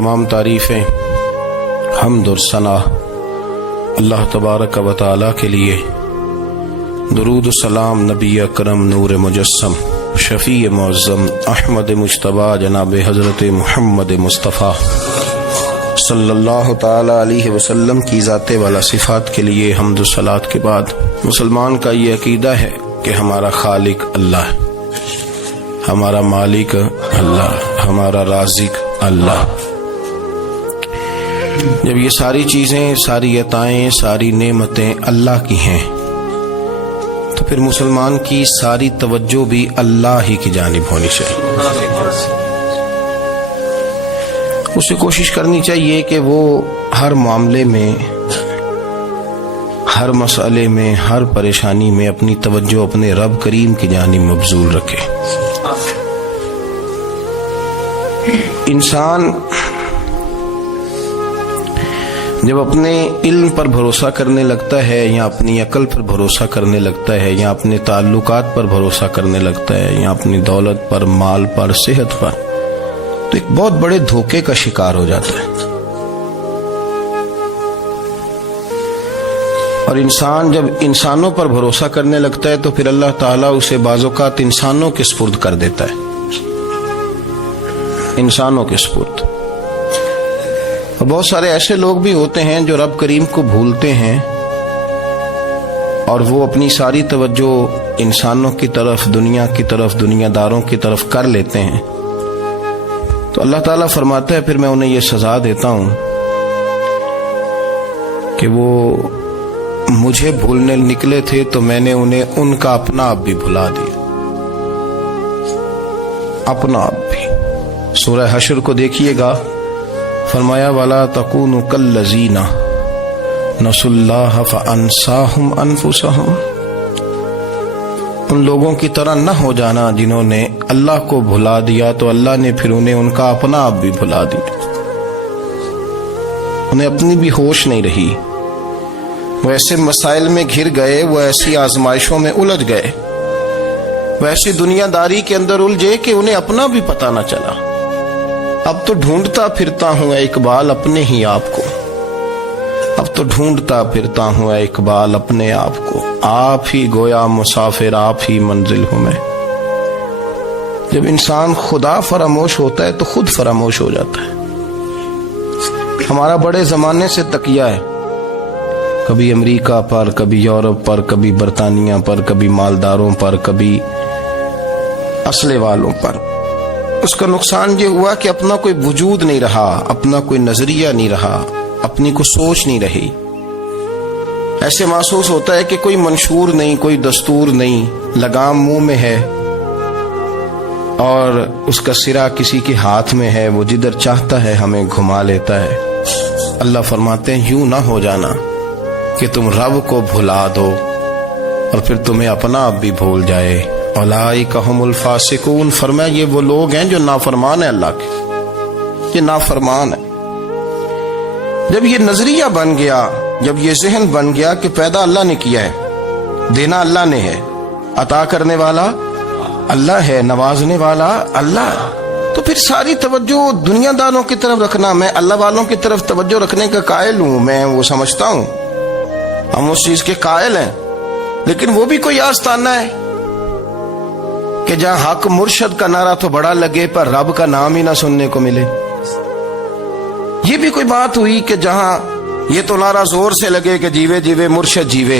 तमाम तारीफ़ें हम्द और सना अल्लाह तबारक व तआला के लिए। दुरूद सलाम नबी अकरम नूर मुजस्सम शफ़ी मुअज़्ज़म अहमद मुज्तबा जनाब हज़रत मुहम्मद मुस्तफ़ा सल्लल्लाहु ताला अलैहि वसल्लम की ज़ाते वाला सिफ़ात के लिए हम्द सलात के बाद मुसलमान का ये अकीदा है कि हमारा खालिक अल्लाह है, हमारा मालिक अल्लाह, हमारा राज़िक अल्लाह। जब ये सारी चीज़ें, सारी अताएं, सारी नेमतें अल्लाह की हैं तो फिर मुसलमान की सारी तवज्जो भी अल्लाह ही की जानिब होनी चाहिए। उसे कोशिश करनी चाहिए कि वो हर मामले में, हर मसले में, हर परेशानी में अपनी तवज्जो अपने रब करीम की जानिब मबजूल रखे। इंसान जब अपने इल्म पर भरोसा करने लगता है या अपनी अकल पर भरोसा करने लगता है या अपने ताल्लुकात पर भरोसा करने लगता है या अपनी दौलत पर, माल पर, सेहत पर, तो एक बहुत बड़े धोखे का शिकार हो जाता है। और इंसान जब इंसानों पर भरोसा करने लगता है तो फिर अल्लाह ताला उसे बाज़ौक़ात इंसानों के सुपुर्द कर देता है, इंसानों के सुपुर्द। और बहुत सारे ऐसे लोग भी होते हैं जो रब करीम को भूलते हैं और वो अपनी सारी तवज्जो इंसानों की तरफ, दुनिया की तरफ, दुनियादारों की तरफ कर लेते हैं। तो अल्लाह ताला फरमाता है फिर मैं उन्हें ये सजा देता हूं कि वो मुझे भूलने निकले थे तो मैंने उन्हें उनका अपना आप भी भुला दिया, अपना आप भी। सूरह हश्र को देखिएगा, फरमाया वाला तकूनु कल्लज़ीना नसुल्लाह फअन्साहुम अनफुसहुम। उन लोगों की तरह न हो जाना जिन्होंने अल्लाह को भुला दिया तो अल्लाह ने फिर उन्हें उनका अपना आप भी भुला दिया। उन्हें अपनी भी होश नहीं रही, वो ऐसे मसाइल में घिर गए, वो ऐसी आजमाइशों में उलझ गए, वो ऐसी दुनियादारी के अंदर उलझे कि उन्हें अपना भी पता न चला। अब तो ढूंढता फिरता हूँ इकबाल अपने ही आप को, अब तो ढूंढता फिरता हूँ इकबाल अपने आप को, आप ही गोया मुसाफिर, आप ही मंजिल हूँ मैं। जब इंसान खुदा फरामोश होता है तो खुद फरामोश हो जाता है। हमारा बड़े जमाने से तकिया है, कभी अमेरिका पर, कभी यूरोप पर, कभी बरतानिया पर, कभी मालदारों पर, कभी असले वालों पर। उसका नुकसान ये हुआ कि अपना कोई वजूद नहीं रहा, अपना कोई नजरिया नहीं रहा, अपनी को सोच नहीं रही। ऐसे महसूस होता है कि कोई मंशूर नहीं, कोई दस्तूर नहीं, लगाम मुंह में है और उसका सिरा किसी के हाथ में है, वो जिधर चाहता है हमें घुमा लेता है। अल्लाह फरमाते हैं यूं ना हो जाना कि तुम रब को भुला दो और फिर तुम्हें अपना आप भी भूल जाए। उलाइका हुमुल फासिकून, फरमाया ये वो लोग हैं जो नाफरमान है अल्लाह के, ये नाफरमान है। जब ये नजरिया बन गया, जब ये जहन बन गया कि पैदा अल्लाह ने किया है, देना अल्लाह ने है, अता करने वाला अल्लाह है, नवाजने वाला अल्लाह, तो फिर सारी तवज्जो दुनियादारों की तरफ रखना, मैं अल्लाह वालों की तरफ तवज्जो रखने का कायल हूं, मैं वो समझता हूं, हम उस चीज के कायल हैं। लेकिन वो भी कोई आस्ताना है कि जहां हक मुर्शद का नारा तो बड़ा लगे पर रब का नाम ही ना सुनने को मिले। ये भी कोई बात हुई कि जहां ये तो नारा जोर से लगे कि जीवे जीवे मुर्शद जीवे,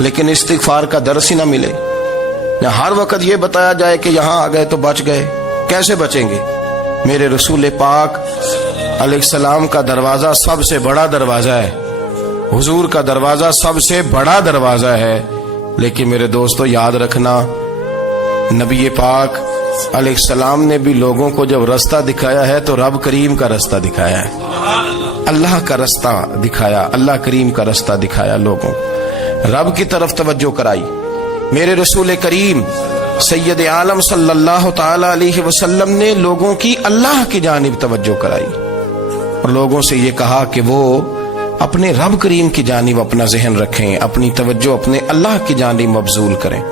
लेकिन इस्तिगफार का दर्स ही ना मिले। हर वक्त ये बताया जाए कि यहां आ गए तो बच गए, कैसे बचेंगे? मेरे रसूल पाक अलैहिस्सलाम का दरवाजा सबसे बड़ा दरवाजा है, हुजूर का दरवाजा सबसे बड़ा दरवाजा है। लेकिन मेरे दोस्तों याद रखना, नबी पाक अलैहिस्सलाम ने भी लोगों को जब रास्ता दिखाया है तो रब करीम का रास्ता दिखाया है, अल्लाह का रास्ता दिखाया, अल्लाह करीम का रास्ता दिखाया, लोगों रब की तरफ तवज्जो कराई। मेरे रसूल करीम सैयद आलम सल्लल्लाहु ताला अलैहि वसल्लम ने लोगों की अल्लाह की जानिब तवज्जो कराई और लोगों से ये कहा कि वो अपने रब करीम की जानिब अपना जहन रखें, अपनी तवज्जो अपने अल्लाह की जानिब मबजूल करें।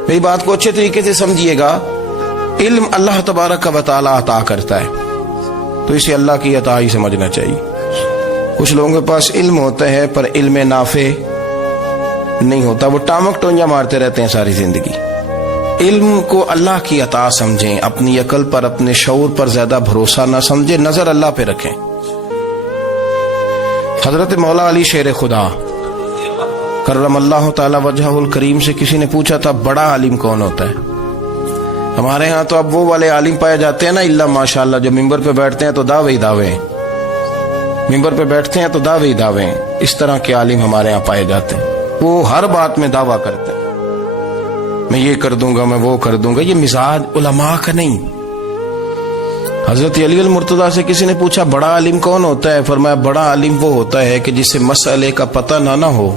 मेरी बात को अच्छे तरीके से समझिएगा, इल्म अल्लाह तबारक व तआला अता करता है, تو اسے اللہ کی عطا ہی سمجھنا چاہیے. کچھ لوگوں کے پاس علم ہوتا ہے پر علم نافع نہیں ہوتا, وہ ٹامک ٹونجا مارتے رہتے ہیں ساری زندگی. علم کو اللہ کی عطا سمجھیں, اپنی عقل پر اپنے شعور پر زیادہ بھروسہ نہ سمجھیں, نظر اللہ پہ رکھیں. حضرت مولا علی شیر خدا کرم اللہ تعالی وجہہ الکریم سے کسی نے پوچھا تھا بڑا عالم کون ہوتا ہے؟ ہمارے ہاں تو اب وہ والے عالم پائے جاتے ہیں نا اللہ ماشاءاللہ, جو ممبر پہ بیٹھتے ہیں تو دعوے ہی دعوے, ممبر پہ بیٹھتے ہیں تو دعوے ہی دعوے. اس طرح کے عالم ہمارے ہاں پائے جاتے ہیں, وہ ہر بات میں دعویٰ کرتے ہیں میں یہ کر دوں گا, میں وہ کر دوں گا. یہ مزاج علماء کا نہیں. حضرت علی المرتضیٰ سے کسی نے پوچھا بڑا عالم کون ہوتا ہے؟ فرمایا بڑا عالم وہ ہوتا ہے کہ جسے مسئلے کا پتہ نہ ہو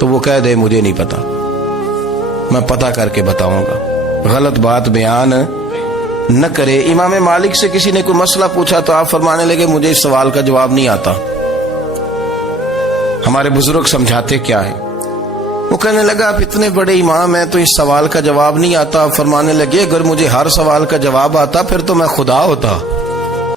تو وہ کہہ دے مجھے نہیں پتا, میں پتہ کر کے بتاؤں گا, غلط بات بیان نہ کرے. امام مالک سے کسی نے کوئی مسئلہ پوچھا تو آپ فرمانے لگے مجھے اس سوال کا جواب نہیں آتا, ہمارے بزرگ سمجھاتے کیا ہے. وہ کہنے لگا آپ اتنے بڑے امام ہیں تو اس سوال کا جواب نہیں آتا. آپ فرمانے لگے اگر مجھے ہر سوال کا جواب آتا پھر تو میں خدا ہوتا.